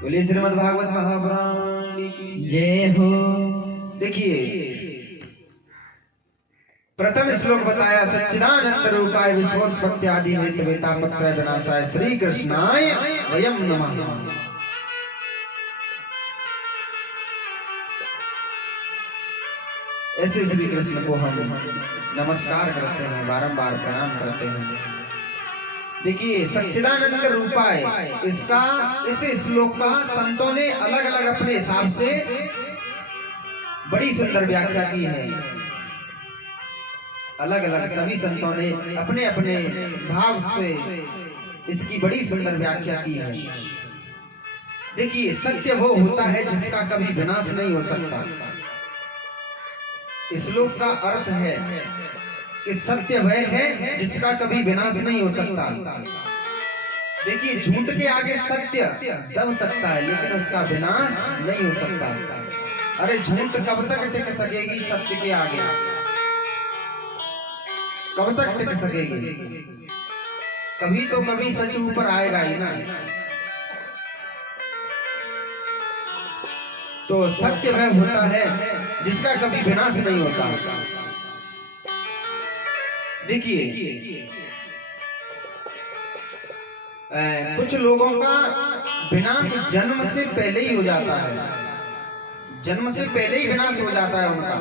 बोलिए श्रीमद् भागवत महापुराण की जय हो। देखिए प्रथम श्लोक बताया सच्चिदानंद रूपाय विश्वोत्पत्ति आदि वेतापत्रय विनाशाय श्री कृष्णाय वयम नमः। ऐसे श्री कृष्ण को हम नमस्कार करते हैं, बारंबार प्रणाम करते हैं। देखिए सच्चिदानंद रूपाय, इसका इस श्लोक का संतों ने अलग अलग अपने हिसाब से बड़ी सुंदर व्याख्या की है। अलग अलग सभी संतों ने अपने अपने भाव से इसकी बड़ी सुंदर व्याख्या की है। देखिए सत्य वो होता है जिसका कभी विनाश नहीं हो सकता। इस श्लोक का अर्थ है कि सत्य वह है जिसका कभी विनाश नहीं हो सकता। देखिए झूठ के आगे सत्य दब सकता है लेकिन उसका विनाश नहीं हो सकता। अरे झूठ कब तक टिक सकेगी सत्य के आगे? कब तक टिक सकेगी? कभी तो कभी सच ऊपर आएगा ही ना। तो सत्य वह होता है जिसका कभी विनाश नहीं होता। देखिए कुछ लोगों का विनाश जन्म से पहले ही हो जाता है, जन्म से पहले ही विनाश हो जाता है उनका।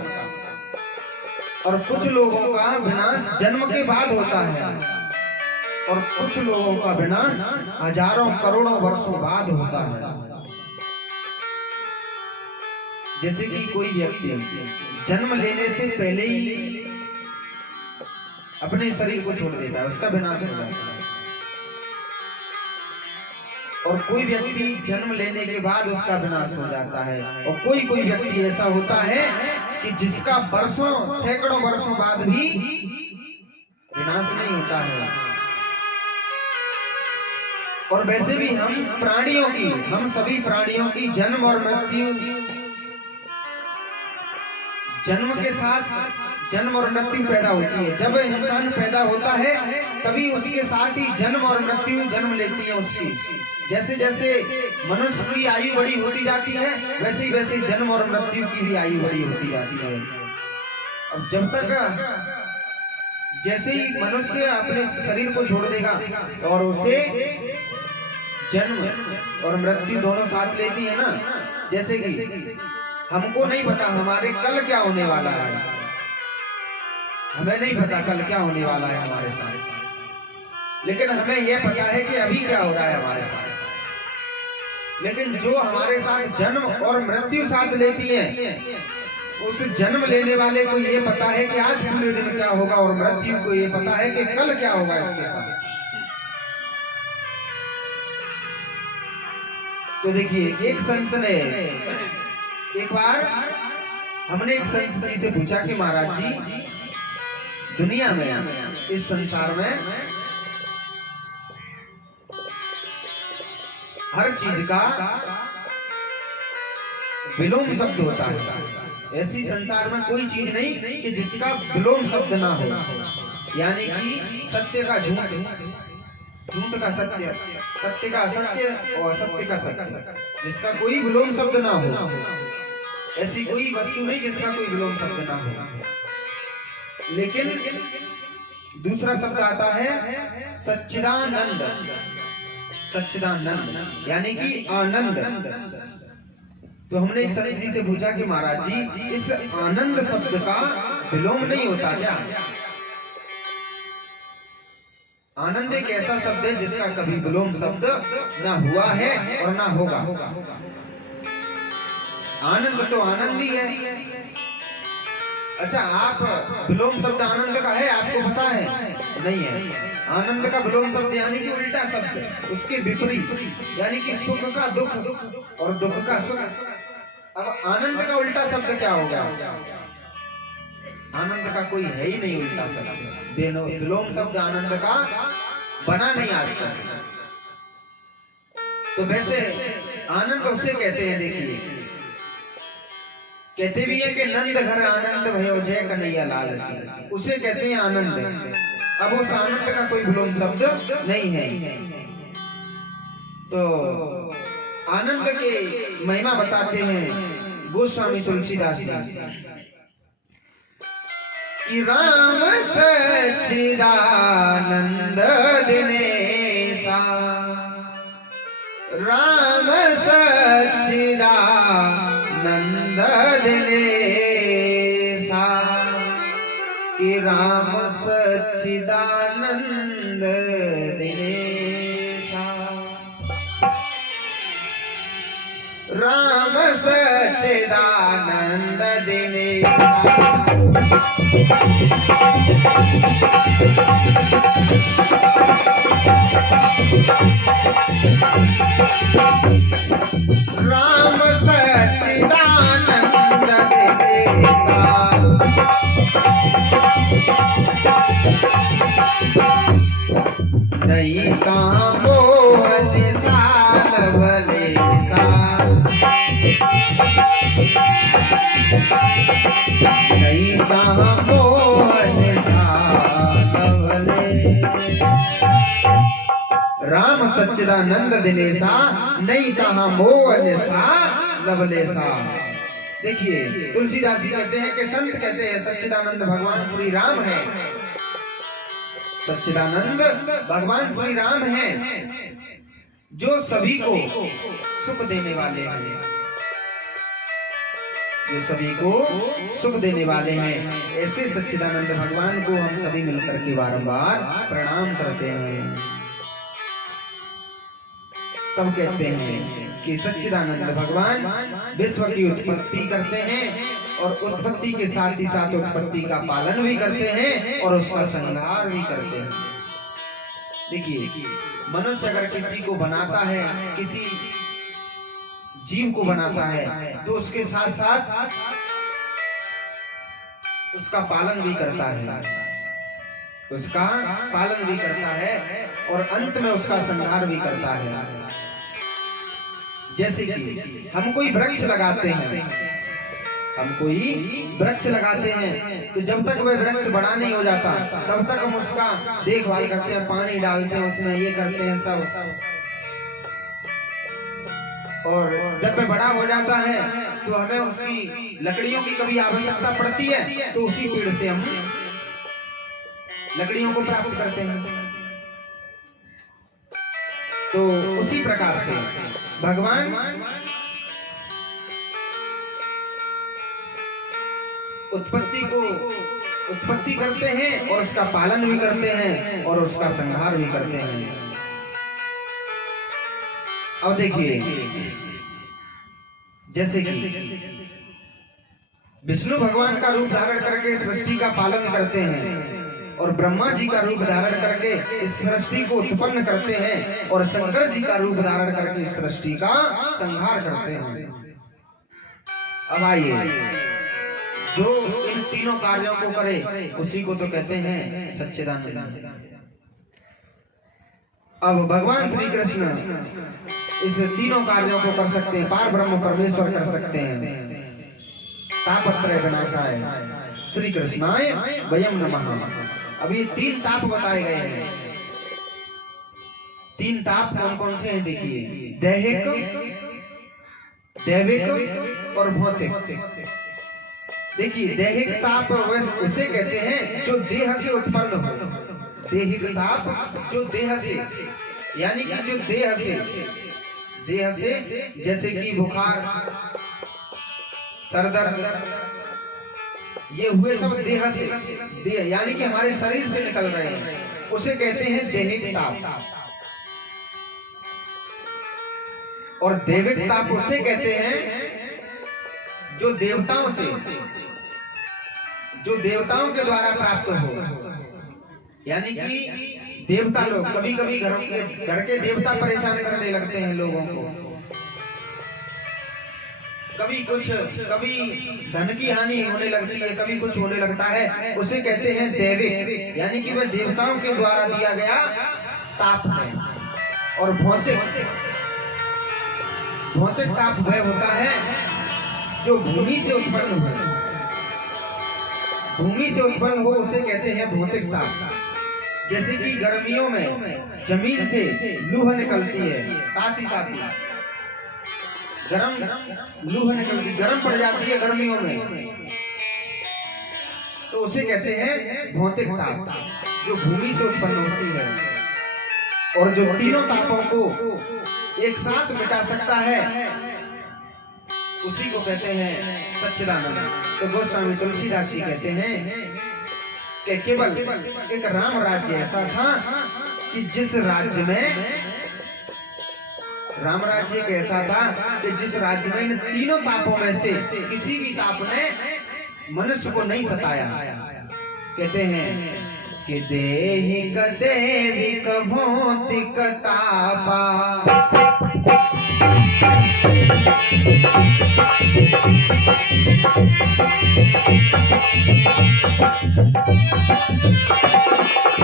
और कुछ लोगों का विनाश जन्म के बाद होता है और कुछ लोगों का विनाश हजारों करोड़ों वर्षों बाद होता है। जैसे कि कोई व्यक्ति जन्म लेने से पहले ही अपने शरीर को छोड़ देता है, उसका विनाश हो जाता है। और कोई व्यक्ति जन्म लेने के बाद उसका विनाश हो जाता है। और कोई कोई व्यक्ति ऐसा होता है कि जिसका वर्षों सैकड़ों वर्षों बाद भी विनाश नहीं होता है। और वैसे भी हम सभी प्राणियों की जन्म और मृत्यु, जन्म के साथ जन्म और मृत्यु पैदा होती है। जब इंसान पैदा होता है तभी उसके साथ ही जन्म और मृत्यु जन्म लेती है उसकी। जैसे जैसे मनुष्य की आयु बड़ी होती जाती है वैसे ही वैसे जन्म और मृत्यु की भी आयु बड़ी होती जाती है। अब जब तक जैसे ही मनुष्य अपने शरीर को छोड़ देगा और उसे जन्म और मृत्यु दोनों साथ लेती है ना। जैसे कि हमको नहीं पता हमारे कल क्या होने वाला है, हमें नहीं पता कल क्या होने वाला है हमारे साथ, लेकिन हमें यह पता है कि अभी क्या हो रहा है हमारे साथ। लेकिन जो हमारे साथ जन्म और मृत्यु साथ लेती है, उस जन्म लेने वाले को ये पता है कि आज पूरे दिन क्या होगा और मृत्यु को ये पता है कि कल क्या होगा इसके साथ। तो देखिए एक संत ने, एक बार हमने एक संत जी से पूछा कि महाराज जी दुनिया में, इस संसार में हर चीज का विलोम शब्द होता है। ऐसी संसार में कोई चीज नहीं कि जिसका विलोम शब्द ना हो। यानी कि सत्य का झूठ, झूठ का सत्य, सत्य का असत्य और असत्य का सत्य, जिसका कोई विलोम शब्द ना हो। ऐसी कोई वस्तु नहीं जिसका कोई विलोम शब्द ना हो। लेकिन दूसरा शब्द आता है सच्चिदानंद। सच्चिदानंद यानी कि आनंद। तो हमने एक संत जी से पूछा कि महाराज जी इस आनंद शब्द का विलोम नहीं होता क्या? आनंद एक ऐसा शब्द है जिसका कभी विलोम शब्द ना हुआ है और ना होगा। आनंद तो आनंद ही है। अच्छा, आप विलोम शब्द आनंद का है आपको पता है? नहीं है। आनंद का विलोम शब्द यानी कि उल्टा शब्द, उसके विपरीत, यानी कि सुख का दुख और दुख का सुख। अब आनंद का उल्टा शब्द क्या होगा? आनंद का कोई है ही नहीं उल्टा शब्द। विलोम शब्द आनंद का बना नहीं आज तक। तो वैसे आनंद उसे कहते हैं। देखिए कहते भी है कि नंद घर आनंद भयो जय कन्हैया लाल की, उसे कहते हैं आनंद। अब उस आनंद का कोई विलोम शब्द नहीं है। तो आनंद के महिमा बताते हैं गोस्वामी तुलसीदास जी कि राम सच्चिदानंद दिनेशा, राम सच्चिदानंद दिनेशा, कि राम सच्चिदानंद दिनेशा, राम सच्चिदानंद दिनेशा। राम सच्चिदानंद दिनेशा, दयिता मोहन साल भलेसा, दयिता मोहन साल भलेसा। राम सच्चिदानंद दिनेशा, नहीं ताहा मोहन सा लवलेसा। देखिए तुलसीदास जी कहते हैं कि संत कहते हैं सच्चिदानंद भगवान श्री राम है, सच्चिदानंद भगवान श्री राम है जो सभी को सुख देने वाले हैं, जो सभी को सुख देने वाले हैं। ऐसे सच्चिदानंद भगवान को हम सभी मिलकर के बारंबार प्रणाम करते हैं। तब कहते हैं कि सच्चिदानंद भगवान विश्व की उत्पत्ति करते हैं और उत्पत्ति के साथ ही साथ उत्पत्ति का पालन भी करते हैं और उसका संहार भी करते हैं। देखिए मनुष्य अगर किसी को बनाता है, किसी जीव को बनाता है, तो उसके साथ साथ उसका पालन भी करता है, उसका पालन भी करता है और अंत में उसका संहार भी करता है। जैसे कि हम कोई वृक्ष लगाते हैं, हम कोई वृक्ष लगाते हैं तो जब तक वह वृक्ष बड़ा नहीं हो जाता तब तक हम उसका देखभाल करते हैं, पानी डालते हैं उसमें, ये करते हैं सब। और जब वह बड़ा हो जाता है तो हमें उसकी लकड़ियों की कभी आवश्यकता पड़ती है तो उसी पेड़ से हम लकड़ियों को प्राप्त करते हैं। तो उसी प्रकार से भगवान उत्पत्ति करते हैं और उसका पालन भी करते हैं और उसका संहार भी करते हैं। अब देखिए जैसे कि विष्णु भगवान का रूप धारण करके सृष्टि का पालन करते हैं और ब्रह्मा जी का रूप धारण करके इस सृष्टि को उत्पन्न करते हैं और शंकर जी का रूप धारण करके इस सृष्टि का संहार करते हैं। अब आइए, जो इन तीनों कार्यों को करे उसी को तो कहते हैं सच्चिदानंद। अब भगवान श्री कृष्ण इस तीनों कार्यों को कर सकते हैं, पार ब्रह्म परमेश्वर कर सकते हैं। तापत्रय विनाशाय श्री कृष्णाय वयम नमः। अब ये तीन ताप बताए गए हैं। तीन ताप कौन कौन से हैं देखिए, दैहिक, दैविक और भौतिक। देखिए दैहिक ताप उसे कहते हैं जो देह से उत्पन्न हो। दैहिक ताप जो देह से, यानी कि जो देह से जैसे कि बुखार, सरदर्द, ये हुए सब देह से, देह यानी कि हमारे शरीर से निकल रहे हैं, उसे कहते हैं दैहिक ताप। और दैविक ताप उसे कहते हैं जो देवताओं से, जो देवताओं के द्वारा प्राप्त हो। यानी कि देवता लोग, कभी कभी घर के देवता परेशान करने लगते हैं लोगों को, कभी धन की हानि होने लगती है, कभी कुछ होने लगता है, उसे कहते हैं दैविक, यानी कि वह देवताओं के द्वारा दिया गया ताप है। और भौतिक ताप वह होता है जो भूमि से उत्पन्न हो, भूमि से उत्पन्न हो, उसे कहते हैं भौतिक ताप। जैसे कि गर्मियों में जमीन से लूह निकलती है, ताती ताती, गरम लू निकलती, गर्म पड़ जाती है गर्मियों में, तो उसे कहते हैं भौतिक ताप, जो भूमि से उत्पन्न होती है और जो तीनों तापों को एक साथ मिटा सकता है, उसी को कहते हैं सच्चिदानंद। तो गोस्वामी तुलसीदास जी कहते हैं कि केवल एक राम राज्य ऐसा था कि जिस राज्य में, राम राज्य एक ऐसा था कि जिस राज्य में इन तीनों तापों में से किसी भी ताप ने मनुष्य को नहीं सताया। कहते हैं कि देहिक देविक भौतिक तापा,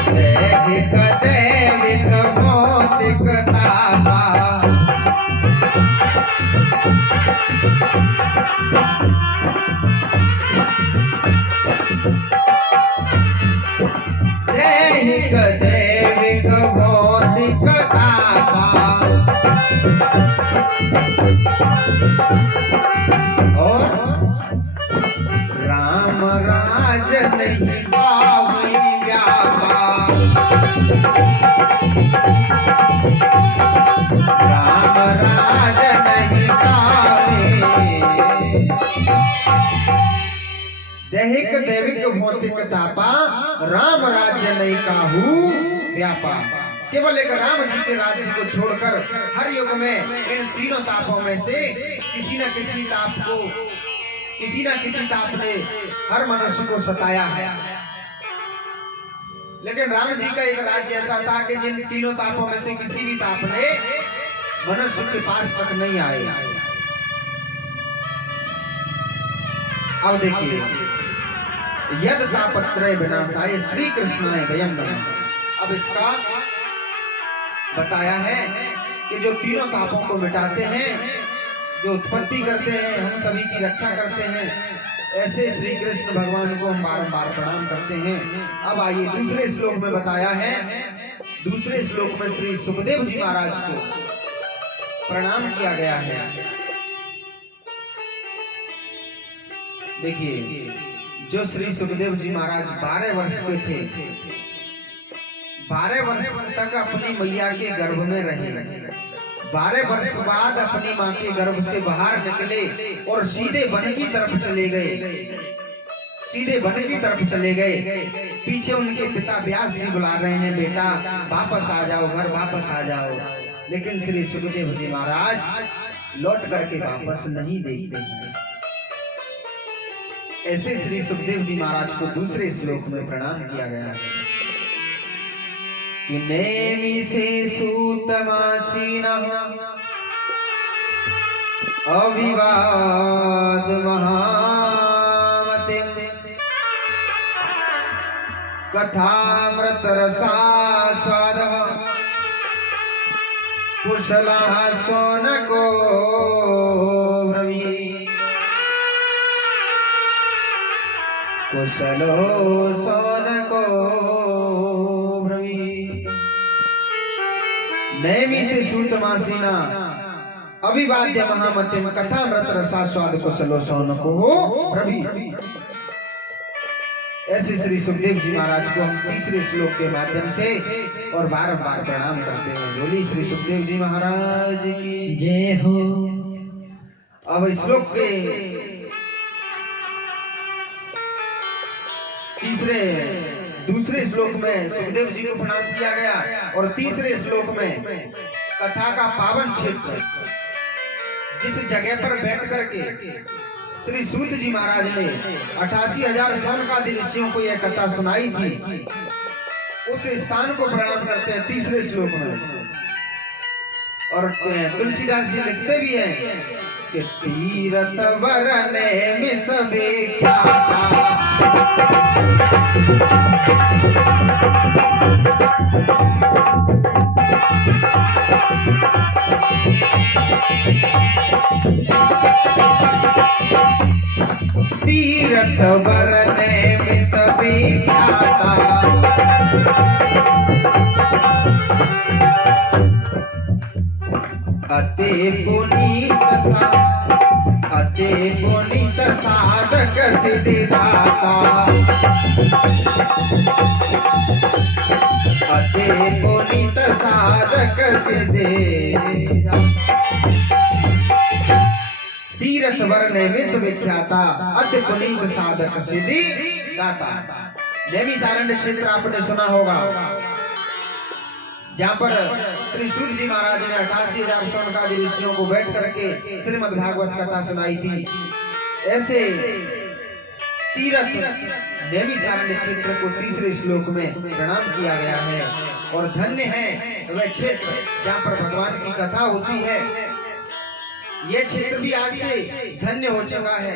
देहिक देविक भौतिक तापा, देहिक देविक भौतिक तापा, और राम राज नहीं पावी व्यापा, राम राज नहीं पावे। दैहिक दैविक भौतिक तापा, राम राज्य नहीं काहू व्यापा। केवल एक राम जी के राज्य को छोड़कर हर युग में इन तीनों तापों में से किसी न किसी ताप को, किसी न किसी ताप ने हर मनुष्य को सताया है। लेकिन राम जी का एक राज्य ऐसा था कि जिन तीनों तापों में से किसी भी ताप ने मनुष्य के पास तक नहीं आए। अब देखिए, यद तापत्रय विनाशाय श्री कृष्णाय वयम नमः। अब इसका बताया है कि जो तीनों तापों को मिटाते हैं, जो उत्पत्ति करते हैं, हम सभी की रक्षा करते हैं, ऐसे श्री कृष्ण भगवान को हम बारंबार प्रणाम करते हैं। अब आइए दूसरे श्लोक में बताया है, दूसरे श्लोक में श्री सुखदेव जी महाराज को प्रणाम किया गया है। देखिए, जो श्री सुखदेव जी महाराज 12 वर्ष के थे, 12 वर्ष तक अपनी मैया के गर्भ में रहे, 12 वर्ष बाद अपनी माँ के गर्भ से बाहर निकले और सीधे वन की तरफ चले गए, सीधे वन की तरफ चले गए। पीछे उनके पिता व्यास जी बुला रहे हैं, बेटा वापस आ जाओ, घर वापस आ जाओ। लेकिन श्री सुखदेव जी महाराज लौट करके वापस नहीं देखते हैं। ऐसे श्री सुखदेव जी महाराज को दूसरे श्लोक में प्रणाम किया गया है कि नेमि से सूतमासीनः अविवाद महामते, कथामृत रसास्वादः कुशलः शौनको ब्रवीत्, कुशलो शौनको ब्रवीत्। नैमि से सूतमासीना अभिवाद्य महामतिम कथामृत रसास्वाद कुशलो शौनको ब्रवीत्। ऐसे श्री सुखदेव जी महाराज को हम तीसरे श्लोक के माध्यम से और बार-बार प्रणाम करते हैं। बोली श्री सुखदेव जी महाराज की जय हो। अब श्लोक के दूसरे श्लोक में सुखदेव जी को प्रणाम किया गया और तीसरे श्लोक में कथा का पावन क्षेत्र, जिस जगह पर बैठ करके श्री सूत जी महाराज ने 88,000 सौनकादि ऋषियों को यह कथा सुनाई थी, उस स्थान को प्रणाम करते हैं तीसरे श्लोक में। और तुलसीदास जी लिखते भी हैं कि तीरथ वरने में सबे ख्याता, तीरथ वरने में सबे ख्याता, अति पुनीत साधक सिद्धिदाता, अति पुनीत साधक सिद्धिदाता, तीर्थ वर्ण विश्वविख्याता, अति पुनीत साधक सिद्धि दाता। नैमिषारण्य क्षेत्र आपने सुना होगा, जहाँ पर श्री सूत जी महाराज ने 88,000 शौनकादि ऋषियों को बैठ करके श्रीमद् भागवत कथा सुनाई थी। ऐसे तीर्थ नैमिषारण्य क्षेत्र को तीसरे श्लोक में प्रणाम किया गया है। और धन्य है वह क्षेत्र जहाँ पर भगवान की कथा होती है। यह क्षेत्र भी आज से धन्य हो चुका है,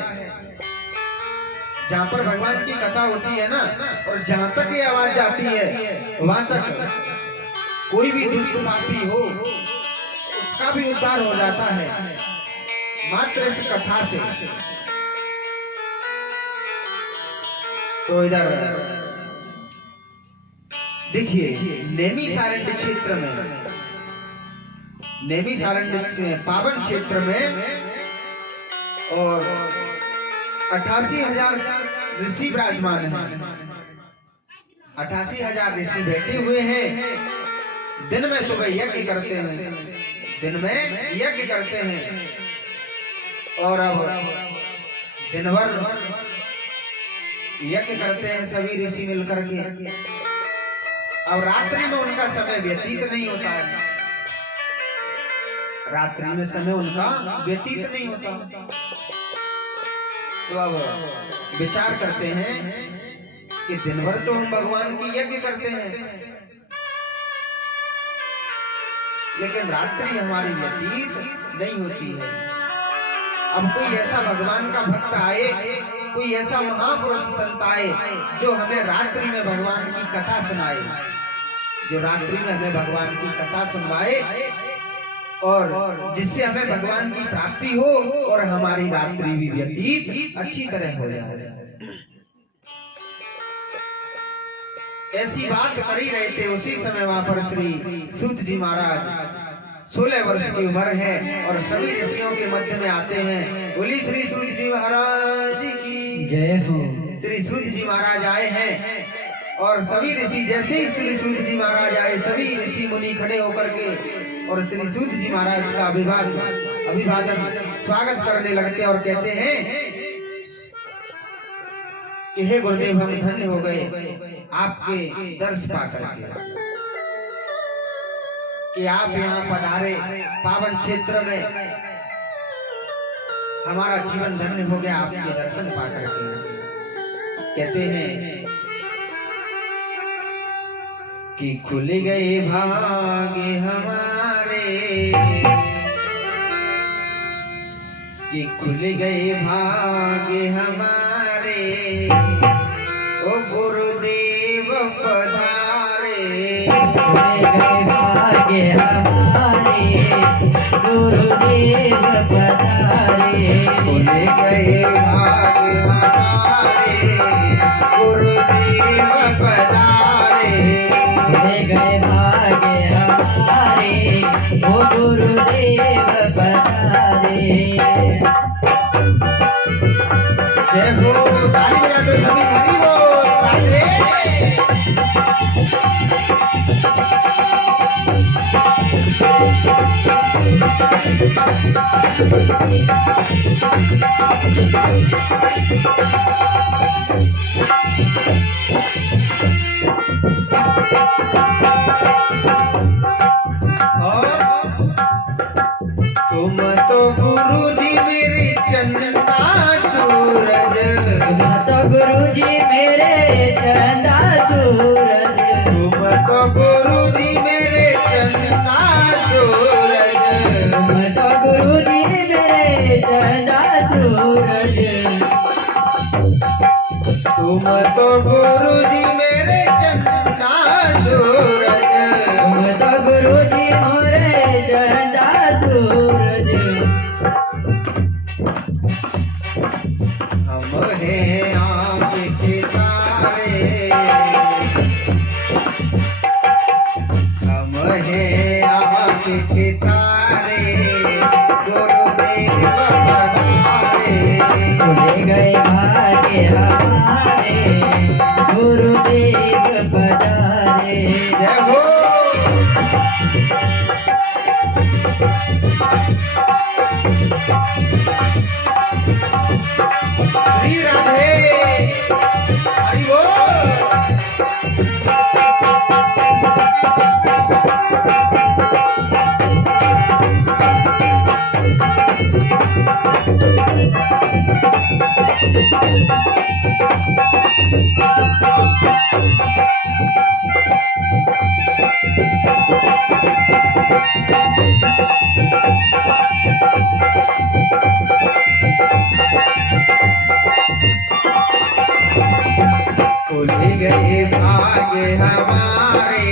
जहाँ पर भगवान की कथा होती है ना, और जहाँ तक ये आवाज जाती है वहां तक कोई भी दुष्ट पापी हो उसका भी उद्धार हो जाता है मात्र इस कथा से। तो इधर देखिए नैमिषारण्य क्षेत्र में, नैमिषारण्य पावन क्षेत्र में और 88,000 ऋषि विराजमान हैं। 88,000 ऋषि बैठे हुए हैं। दिन में तो वे यज्ञ करते हैं, दिन में यज्ञ करते हैं, और अब दिन भर यज्ञ करते हैं सभी ऋषि मिलकर के। अब रात्रि में उनका समय व्यतीत नहीं होता है, रात्रि में समय उनका व्यतीत नहीं होता। तो अब विचार करते हैं कि दिन भर तो हम भगवान की यज्ञ करते हैं, लेकिन रात्रि हमारी व्यतीत नहीं होती है। अब कोई ऐसा भगवान का भक्त आए, कोई ऐसा महापुरुष संत आए जो हमें रात्रि में भगवान की कथा सुनाए, जो रात्रि में हमें भगवान की कथा सुनवाए, और जिससे हमें भगवान की प्राप्ति हो और हमारी रात्रि भी व्यतीत अच्छी तरह हो जाए। ऐसी बात कर ही रहे थे उसी समय वहां पर श्री सूत जी महाराज 16 वर्ष की उम्र है और सभी ऋषियों के मध्य में आते हैं। बोली श्री सूत जी महाराज की जय हो। श्री सूत जी महाराज आए हैं और सभी ऋषि, जैसे ही श्री सूत जी महाराज आए सभी ऋषि मुनि खड़े होकर के और श्री सूत जी महाराज का अभिवादन स्वागत करने लगते और कहते हैं कि हे गुरुदेव, हम धन्य हो गए आपके दर्श पाकर के, कि आप यहाँ पधारे पावन क्षेत्र में, हमारा जीवन धन्य हो गया आपके दर्शन पाकर के। कहते हैं कि खुल गए भाग्य हमारे, कि खुल गए भाग्य हमारे, ओ गुरुदेव पधारे। खुल गए भाग्य हमारे, गुरुदेव पधारे। खुल गए भाग्य हमारे, गुरुदेव पधारे। खुल गए भाग्य हमारे, ओ गुरुदेव पधारे। जय हो, ताली बजा दो सभी, हरि बोल राधे। तुम तो गुरु जी मेरे चंदा सूरज, तुम तो गुरु जी मेरे चंदा सूरज, तुम तो गुरु जी मेरे चंदा सूरज, तुम तो गुरु जी मेरे चंदा सूरज, तुम तो गुरु जी मेरे चंदा सूरज, तुम तो गुरु जी मोरे चंदा सूरज। हम हैं आपके तारे, हम हैं आपके तारे, श्री राधे हरि बोल। खुल गए भाग्य हमारे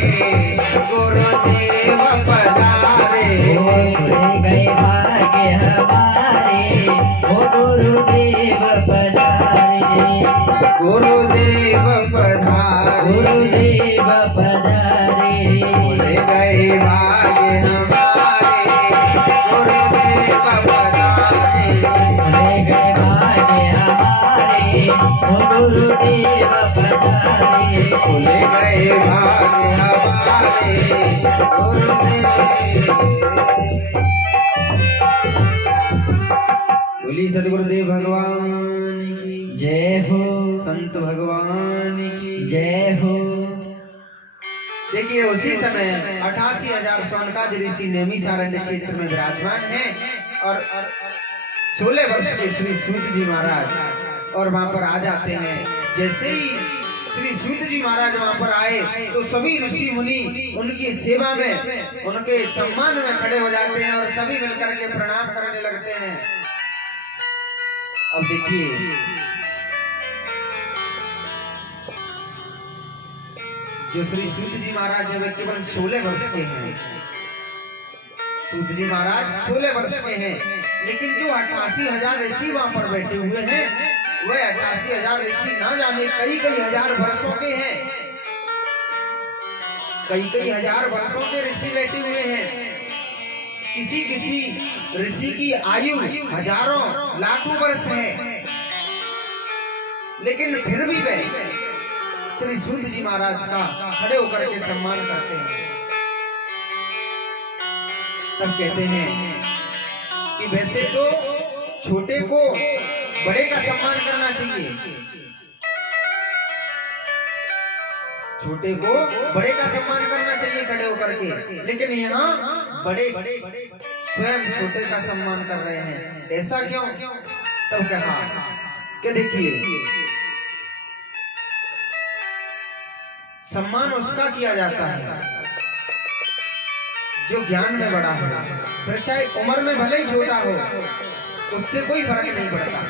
गुरुदेव पधारे। खुल गए भाग्य हमारे ओ गुरुदेव पधारे। गुरुदेव पधारे। गुरुदेव पधारे। खुल गए भाग्य हमारे गुरुदेव पधारे। खुल गए भाग्य हमारे ओ गुरुदेव पधारे। खुल गए भाग्य हमारे गुरुदेव। बोली सदगुरुदेव भगवान की जय हो। संत भगवान की जय हो। देखिए उसी समय 88,000 सोनकाद ऋषि नैमिषारण्य क्षेत्र में विराजमान हैं और 16 वर्ष के श्री सूत जी महाराज और वहां पर आ जाते हैं। जैसे ही श्री सूत जी महाराज वहां पर आए तो सभी ऋषि मुनि उनकी सेवा में उनके सम्मान में खड़े हो जाते हैं और सभी मिलकर के प्रणाम करने लगते हैं। अब देखिए जो श्री सूत जी महाराज है वे केवल 16 वर्ष के हैं। सूत जी महाराज 16 वर्ष के हैं, लेकिन जो 88,000 ऋषि वहां पर बैठे हुए हैं वे 88,000 ऋषि ना जाने कई कई हजार वर्षों के हैं। कई कई हजार वर्षों के ऋषि बैठे हुए हैं। किसी किसी ऋषि की आयु हजारों लाखों वर्ष है, लेकिन फिर भी वे श्री सूत जी महाराज का खड़े होकर के सम्मान करते हैं। तब कहते हैं कि वैसे तो छोटे को बड़े का सम्मान करना चाहिए, छोटे को बड़े का सम्मान करना चाहिए खड़े होकर के, लेकिन यहाँ बड़े स्वयं छोटे का सम्मान कर रहे हैं। ऐसा क्यों? तब कहा कि देखिए सम्मान उसका किया जाता है जो ज्ञान में बड़ा हो, फिर चाहे उम्र में भले ही छोटा हो, उससे कोई फर्क नहीं पड़ता।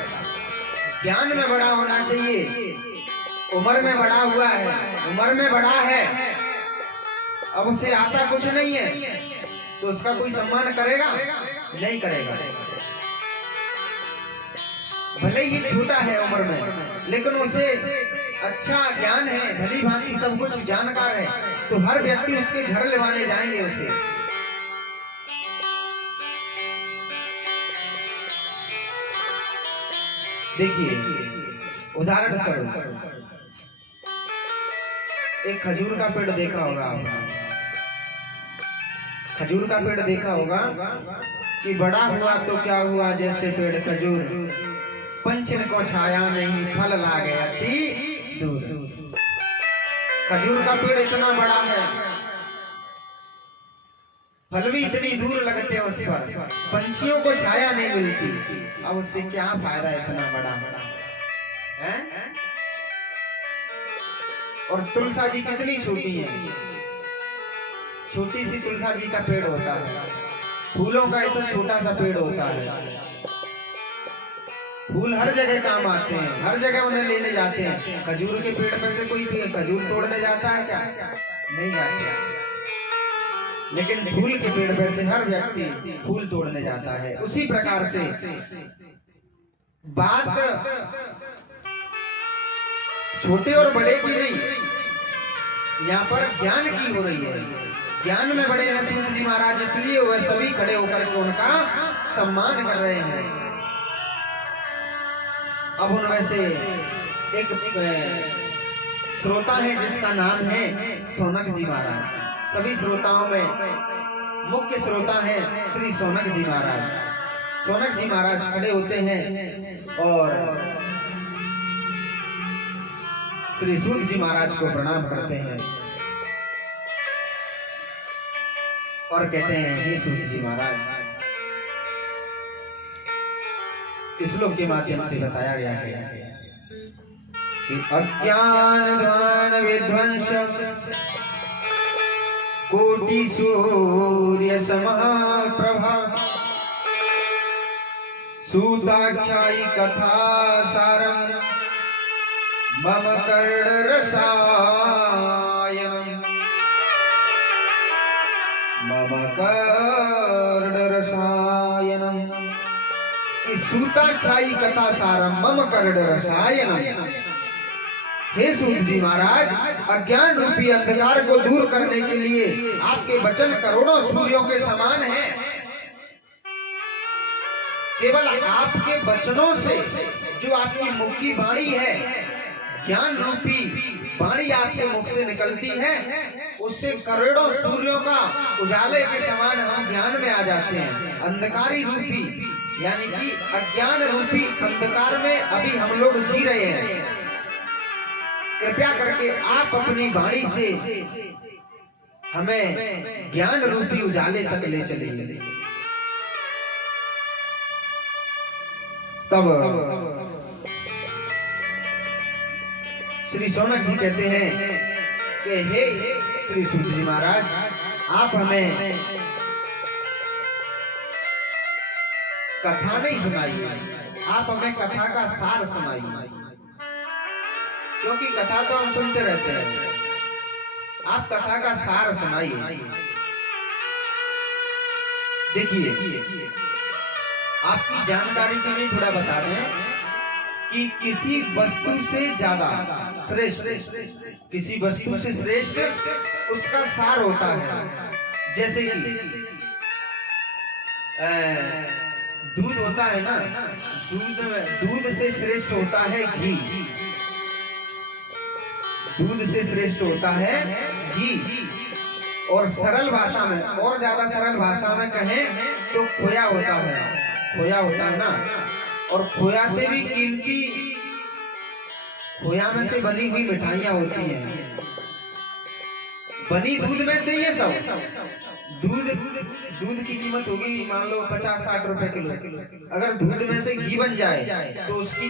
ज्ञान में बड़ा होना चाहिए। उम्र में बड़ा हुआ है, उम्र में बड़ा है, अब उसे आता कुछ नहीं है तो उसका कोई सम्मान करेगा? नहीं करेगा। भले ही छोटा है उम्र में, लेकिन उसे अच्छा ज्ञान है, भली भांति सब कुछ जानकार है, तो हर व्यक्ति उसके घर लेवाने जाएंगे उसे। देखिए उदाहरण स्वरूप एक खजूर का पेड़ देखा होगा आपने। खजूर का पेड़ देखा होगा कि बड़ा हुआ तो क्या हुआ, जैसे पेड़ खजूर, पंचन को छाया नहीं, फल ला गया अति दूर। खजूर का पेड़ इतना बड़ा है, फल भी इतनी दूर लगते हैं उस पर, पंछियों को छाया नहीं मिलती। अब उससे क्या फायदा इतना बड़ा है? और तुलसा जी कितनी छोटी है, छोटी सी तुलसा जी का पेड़ होता है, फूलों का इतना छोटा सा पेड़ होता है। फूल हर जगह काम आते हैं, हर जगह उन्हें लेने जाते हैं। खजूर के पेड़ पे से कोई खजूर तोड़ने जाता है क्या? नहीं जाता। लेकिन फूल के पेड़ पे से हर व्यक्ति फूल तोड़ने जाता है। उसी प्रकार से बात छोटे और बड़े की नहीं, यहाँ पर ज्ञान की हो रही है। ज्ञान में बड़े हैं सूत जी महाराज, इसलिए वह सभी खड़े होकर के उनका सम्मान कर रहे हैं। अब उनमें से एक श्रोता है जिसका नाम है सोनक जी महाराज। सभी श्रोताओं में मुख्य श्रोता हैं श्री सौनक जी महाराज। सौनक जी महाराज खड़े होते हैं और श्री सूत जी महाराज को प्रणाम करते हैं और कहते हैं, हे सूत जी महाराज, इस श्लोक के माध्यम से बताया गया है कि अज्ञान ध्यान विध्वंस कोटि सूर्य समप्रभा सूताख्यायी कथा सारं मम कर्ण रसायनम् मम कर्ण रसायनम्। कि सूताख्यायी कथा सारं मम कर्ण रसायनम्। हे सूत जी महाराज, अज्ञान रूपी अंधकार को दूर करने के लिए आपके वचन करोड़ों सूर्यों के समान हैं। केवल आपके वचनों से, जो आपकी मुख की वाणी है, ज्ञान रूपी वाणी आपके मुख से निकलती है, उससे करोड़ों सूर्यों का उजाले के समान हम ज्ञान में आ जाते हैं। अंधकारी रूपी यानी कि अज्ञान रूपी अंधकार में अभी हम लोग जी रहे हैं। कृपया करके आप अपनी वाणी से हमें ज्ञान रूपी उजाले तक ले चले। तब श्री सौनक जी कहते हैं कि हे श्री सूत जी महाराज, आप हमें कथा नहीं सुनाइए, आप हमें कथा का सार सुनाइए, क्योंकि कथा तो हम सुनते रहते हैं। आप कथा का सार सुनाइए। देखिए, आपकी जानकारी के लिए थोड़ा बता दें कि किसी वस्तु से ज्यादा श्रेष्ठ, किसी वस्तु से श्रेष्ठ उसका सार होता है। जैसे कि दूध होता है ना, दूध से श्रेष्ठ होता है घी, दूध से श्रेष्ठ होता है घी। और सरल भाषा में, और ज्यादा सरल भाषा में कहें तो खोया होता है, खोया होता है ना। और खोया से भी कीमती, खोया में से बनी हुई मिठाइयां होती हैं, बनी दूध में से। ये सब दूध की कीमत होगी मान लो 50-60 रुपए किलो। अगर दूध में से घी बन जाए तो उसकी